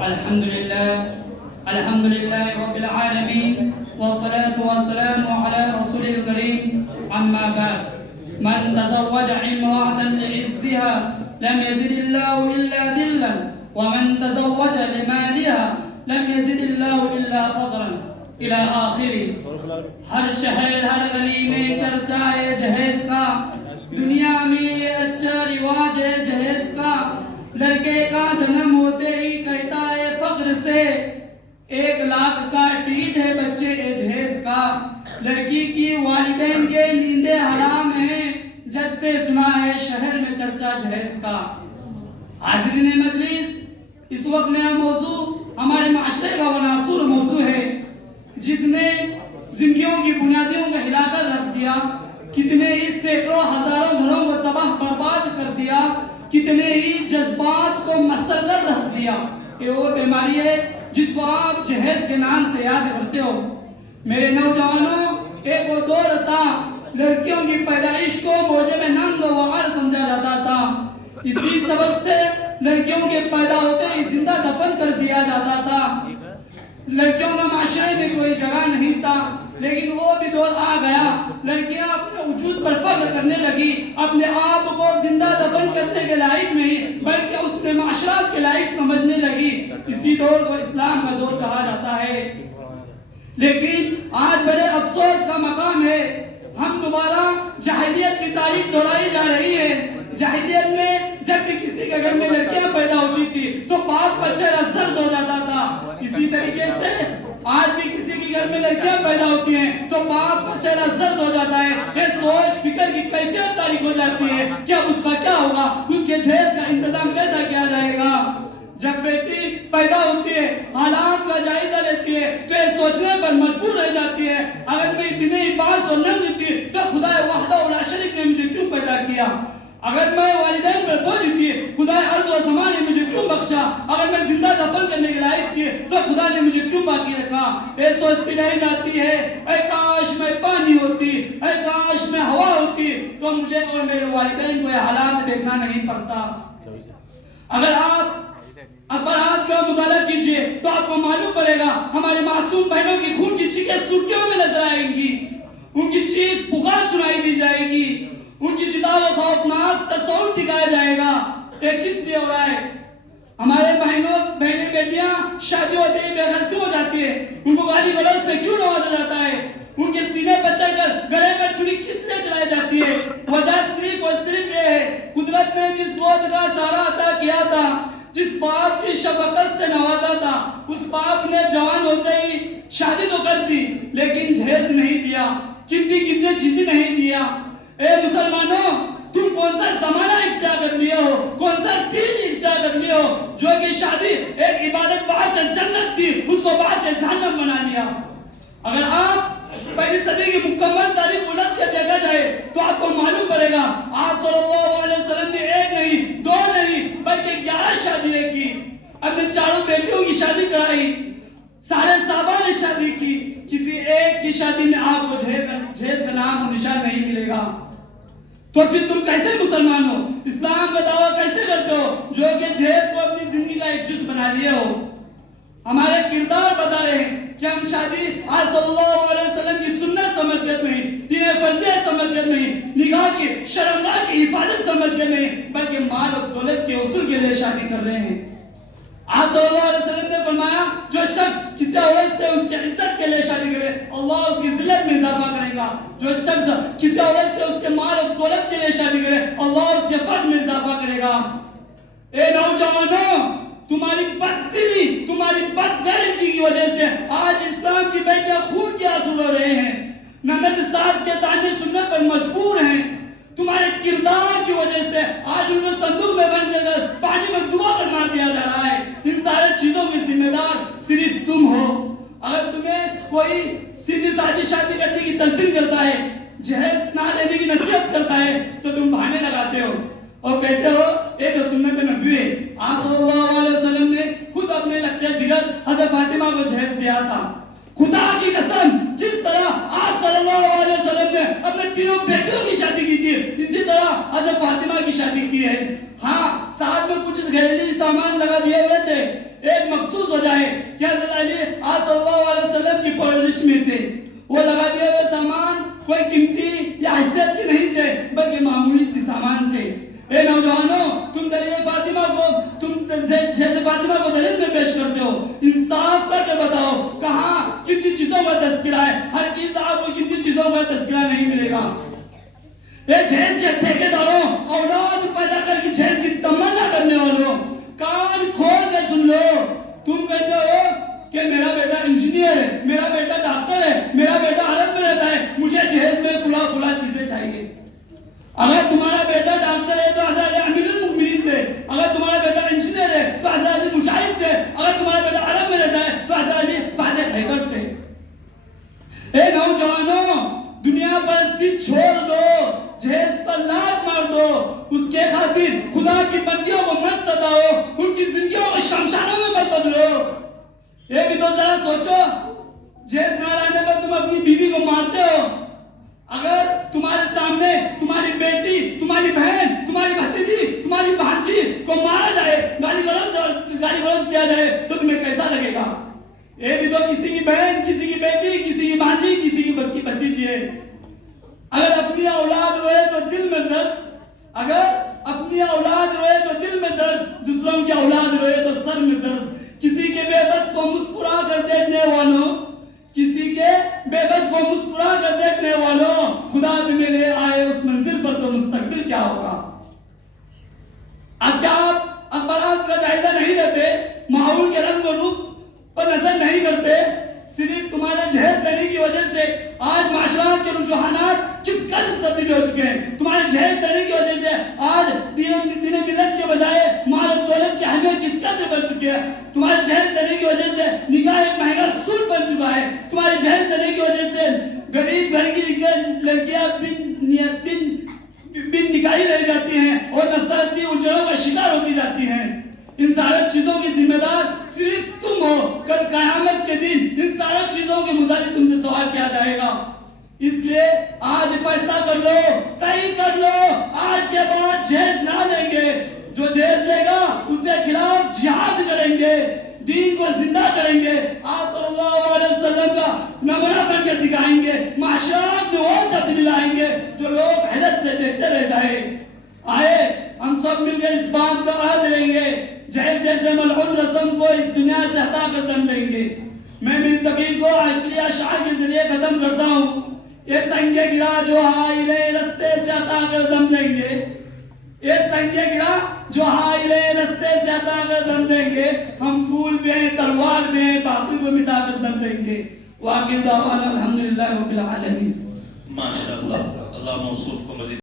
الحمد لله رب العالمين والصلاة والسلام على رسول الكريم أما بعد من تزوج امرأة لعزها لم يزد الله إلا ذلا ومن تزوج لمالها لم يزد الله إلا فقرا إلى آخره. ہر شہر ہر گلی میں چرچا ہے جہیز کا، دنیا میں یہ اچھا رواج ہے جہیز کا. لڑکے کا جنم ہوتے ہی کہتا ہے فخر سے 1,00,000 کا ٹیٹ ہے بچے جہیز کا. لڑکی کی والدین کے نیندیں حرام ہیں جب سے سنا ہے شہر میں چرچا جہیز کا. حاضرین مجلس، اس وقت نیا موضوع ہمارے معاشرے کا وناسور موضوع ہے جس نے زندگیوں کی بنیادوں کو ہلا کر رکھ دیا. کتنے ہی سینکڑوں ہزاروں گھروں کو تباہ برباد کر دیا، کتنے ہی جذبات کو مسل کر رکھ دیا. یہ وہ بیماری ہے جس کو آپ جہیز کے نام سے یاد کرتے ہو. میرے نوجوانوں، ایک وہ دور تھا لڑکیوں کی پیدائش کو موجب ننگ و وقار سمجھا جاتا تھا. اسی سبب سے لڑکیوں کے پیدا ہوتے ہی زندہ دفن کر دیا جاتا تھا. لڑکیوں کا معاشرے میں کوئی جگہ نہیں تھا. لیکن وہ بھی دور آ گیا، لڑکیاں اپنے وجود پر فخر کرنے لگی، اپنے آپ کو زندہ دفن کرنے کے لائق نہیں بلکہ اس میں معاشرات کے لائق سمجھنے لگی. اسی دور کو اسلام کا دور کہا جاتا ہے. لیکن آج بڑے افسوس کا مقام ہے، ہم دوبارہ جاہلیت کی تاریخ دہرائی جا رہی ہے. جاہلیت میں جب بھی کسی کے گھر میں لڑکیاں پیدا ہوتی تھی تو باپ کا چہرہ زرد ہو جاتا تھا. اسی طریقے سے آج بھی کسی کے گھر میں لڑکیاں پیدا ہوتی ہیں تو باپ کا چہرہ زرد ہو جاتا ہے. یہ سوچ فکر کی کیفیت تاریخ ہو جاتی ہے کہ اب اس کا کیا ہوگا، اس کے جہیز کا انتظام کیسا کیا جائے گا. جب بیٹی پیدا ہوتی ہے، حالات کا جائزہ لیتی ہے تو یہ سوچنے پر مجبور رہ جاتی ہے اگر میں اتنے ہی باس اور ننگ تھی تو خدا وحدہ لا شریک نے مجھے کیوں پیدا کیا. اگر میں والدین پر بوجھ تھی، خدا ارض و زمان نے مجھے کیوں بخشا. اگر میں زندہ دفن کرنے کے لائق تھی تو خدا نے مجھے کیوں باقی رکھا. یہ سوچتی رہ جاتی ہے اے کاش میں پانی ہوتی، اے کاش میں ہوا ہوتی تو مجھے اور میرے والدین کو یہ حالات دیکھنا نہیں پڑتا. اگر آپ اخبارات کا مطالعہ کیجئے تو آپ کو معلوم پڑے گا ہمارے معصوم بہنوں کی خون کی چیخیں سرخیوں میں نظر آئیں گی، ان کی چیخ پکار سنائی دی جائے گی، ان کی جدا و خوفناک تصور دکھایا جائے گا. یہ کس لیے ہو رہا ہے؟ ہمارے بہنیں بیٹیاں شادی ہوتے ہی بے گھر کیوں ہو جاتی ہے؟ ان کو گالی گلوچ سے کیوں نوازا جاتا ہے؟ ان کے سینے پر چڑھ کر گلے پر چھری کس لیے چلائی جاتی ہے؟ وجہ صرف اور صرف یہ ہے قدرت نے جس گود کا سہارا عطا کیا تھا، جس باپ کی شفقت سے نوازا تھا، اس باپ نے جوان ہوتے ہی شادی تو کر دی لیکن جہیز نہیں دیا، کتنی چیزیں نہیں دیا. اے مسلمانوں، تم کون سا زمانہ اختیار کر لیے ہو، کون سا دین اختیار کر لیے ہو جو کہ شادی ایک عبادت بعد جنت تھی اس کو بعد جہنم بنا لیا. اگر آپ پہلی صدی کی مکمل تاریخ الٹ کے دیکھا جائے تو آپ کو معلوم پڑے گا آپ صلی اللہ علیہ وسلم نے 1 نہیں 2 نہیں بلکہ 11 شادیاں کی. اپنے 4 بیٹیوں کی شادی کرائی، سارے صحابہ نے شادی کی. کسی ایک کی شادی میں آپ کو جہیز کا نام و نشان نہیں ملے گا. تو پھر تم کیسے مسلمان ہو، اسلام کا دعویٰ کیسے کرتے ہو جو کہ جہیز کو اپنی زندگی کا ایک جز بنا لیے ہو. ہمارے کردار بتا رہے ہیں کہ ہم شادی آج صلی اللہ علیہ وسلم کی سنت سمجھ کر نہیں، دین فرضیت سمجھ کر نہیں، نگاہ کی شرمگاہ کی حفاظت سمجھ کر نہیں بلکہ مال اور دولت کے اصول کے لیے شادی کر رہے ہیں. آپ صلی اللہ علیہ وسلم نے فرمایا جو شخص کسی عورت سے اس کی عزت کے لیے شادی کرے اللہ اس کی ذلت میں اضافہ کرے گا. جو شخص کسی عورت سے اس کے مال اور دولت کے لیے شادی کرے اللہ اس کے فقر میں اضافہ کرے گا. اے نوجوانوں، تمہاری بددلی، تمہاری بدغیرتی کی وجہ سے آج اسلام کی بیٹیاں خون کے آنسو رو رہے ہیں، نند ساز کے تانے سننے پر مجبور ہیں. تمہارے کردار کی وجہ سے آج ان کو صندوق میں بند کر پانی میں ڈبا کر مار دیا جا رہا ہے. ان سارے چیزوں کے ذمہ دار صرف تم ہو. اگر تمہیں کوئی سیدھی سادی شادی کرنے کی تلقین کرتا ہے، جہیز نہ لینے کی نصیحت کرتا ہے تو تم بہانے لگاتے ہو اور کہتے ہو یہ تو سنت نبوی ہے. آپ صلی اللہ علیہ وسلم نے خود اپنے لگتے جگر حضرت فاطمہ کو جہیز دیا تھا. خدا کی قسم جس طرح آپ صلی اللہ علیہ وسلم نے اپنے 3 بیٹیوں کی شادی کی تھی اسی طرح حضرت فاطمہ کی شادی کی ہے. ہاں ساتھ میں کچھ گھریلو سامان لگا دیے ہوئے تھے، ایک مخصوص وجہ ہے کہ حضرت علی آج صلی اللہ علیہ وسلم کی پرورش میں تھے. وہ لگا دیے ہوئے سامان کوئی قیمتی یا حیثیت کے نہیں تھے بلکہ معمولی سی سامان تھے. اے نوجوانوں، تم دلیل فاطمہ کو دلیل میں پیش کرتے ہو، انصاف کر کے بتاؤ کہاں قیمتی چیزوں کا تذکرہ ہے؟ ہر چیز آپ کو قیمتی چیزوں کا تذکرہ نہیں ملے گا. اے جہیز کے ٹھیکیداروں، اولاد پیدا کر کے جہیز کی تمنا کرنے والوں، کان کھول کے سن لو. تم کہتے ہو کہ میرا بیٹا انجینئر ہے، میرا بیٹا ڈاکٹر ہے، میرا بیٹا عرب میں رہتا ہے، مجھے جہیز میں فلاں چیزیں چاہیے. اگر تمہارا بیٹا ڈاکٹر ہے تو حضرت امیر المؤمنین تھے، اگر تمہارا بیٹا انجینئر ہے تو حضرت علی مجاہد تھے، اگر تمہارا بیٹا عرب میں رہتا ہے تو حضرت علی فاتح خیبر تھے. اے نوجوانوں، دنیا پرستی چھوڑ دو، جہیز پر لات مار دو. اس کے خاطر خدا کی بندیوں کو مت ستاؤ، ان کی زندگیوں کو شمشانوں میں مت بدلو. یہ بھی تو ذرا سوچو، جہیز نہ لانے پر تم اپنی بیوی کو مارتے ہو. اگر تمہارے سامنے تمہاری بیٹی، تمہاری بہن، تمہاری بھتیجی، تمہاری بھانجی کو مارا جائے، گالی گلوچ کیا جائے تو تمہیں کیسا لگے گا؟ یہ بھی تو کسی کی بہن، کسی کی بیٹی، کسی کی بھانجی، کسی کی بھتیجی ہے. اگر اپنی اولاد روئے تو دل میں درد، اگر اپنی اولاد روئے تو دل میں درد، دوسروں کی اولاد روئے تو سر میں درد. کسی کے بے بس کو مسکرا کر دیکھنے والوں، کسی کے بے بس کو مسکرا کر دیکھنے والوں، خدا تمہیں لے آئے اس منزل پر تو مستقبل کیا ہوگا؟ اب کیا آپ برات کا جائزہ نہیں لیتے؟ ماحول کے رنگ و روپ پر نظر نہیں کرتے؟ صرف تمہارے جہیز دینے کی وجہ سے آج معاشرات کے رجحانات کس قدر تبدیل ہو چکے ہیں. تمہارے جہیز دینے کی وجہ سے آج دین ملت کے بجائے مال و دولت کی اہمیت کس قدر بڑھ چکی ہے. تمہارے جہیز دینے کی وجہ سے نکاح ایک مہنگا سود بن چکا ہے. تمہارے جہیز دینے کی وجہ سے غریب گھر کی لڑکیاں بن نکاحی رہ جاتی ہیں اور نفسیاتی اجروں کا شکار ہوتی جاتی ہیں. ان سارے چیزوں کی ذمہ دار صرف تم ہو. کل قیامت کے دن ان سارے چیزوں کے متعلق تم سے سوال کیا جائے گا. اس لیے آج فیصلہ کر لو، طے کر لو، آج کے بعد جہیز نہ لیں گے. جو جہیز لے گا اس کے خلاف جہاد کریں گے، دین کو زندہ کریں گے، آپ صلی اللہ علیہ وسلم کا نمونہ بن کے دکھائیں گے. معاشرات میں اور تبدیلی لائیں گے جو لوگ حیرت سے دیکھتے رہ جائے. آئے ہم سب مل کے اس بات کا عہد لیں گے، جہیز جیسے ملعون رسم کو اس دنیا سے ہٹا کر دم لیں گے. میں میری تقریر کو عقلی اشعار کے ذریعے ختم کرتا ہوں. یہ سنگ گرا جو حائل رستے سے ہٹا کر دم لیں گے، یہ سنگ گرا جو حائل رستے سے ہٹا کر دم لیں گے. ہم پھول بھی ہیں، تلوار بھی ہیں، باطل کو مٹا کر دم لیں گے. وآخر دعوانا الحمدللہ رب العالمین. ماشاءاللہ. اللہ موصوف کو مزید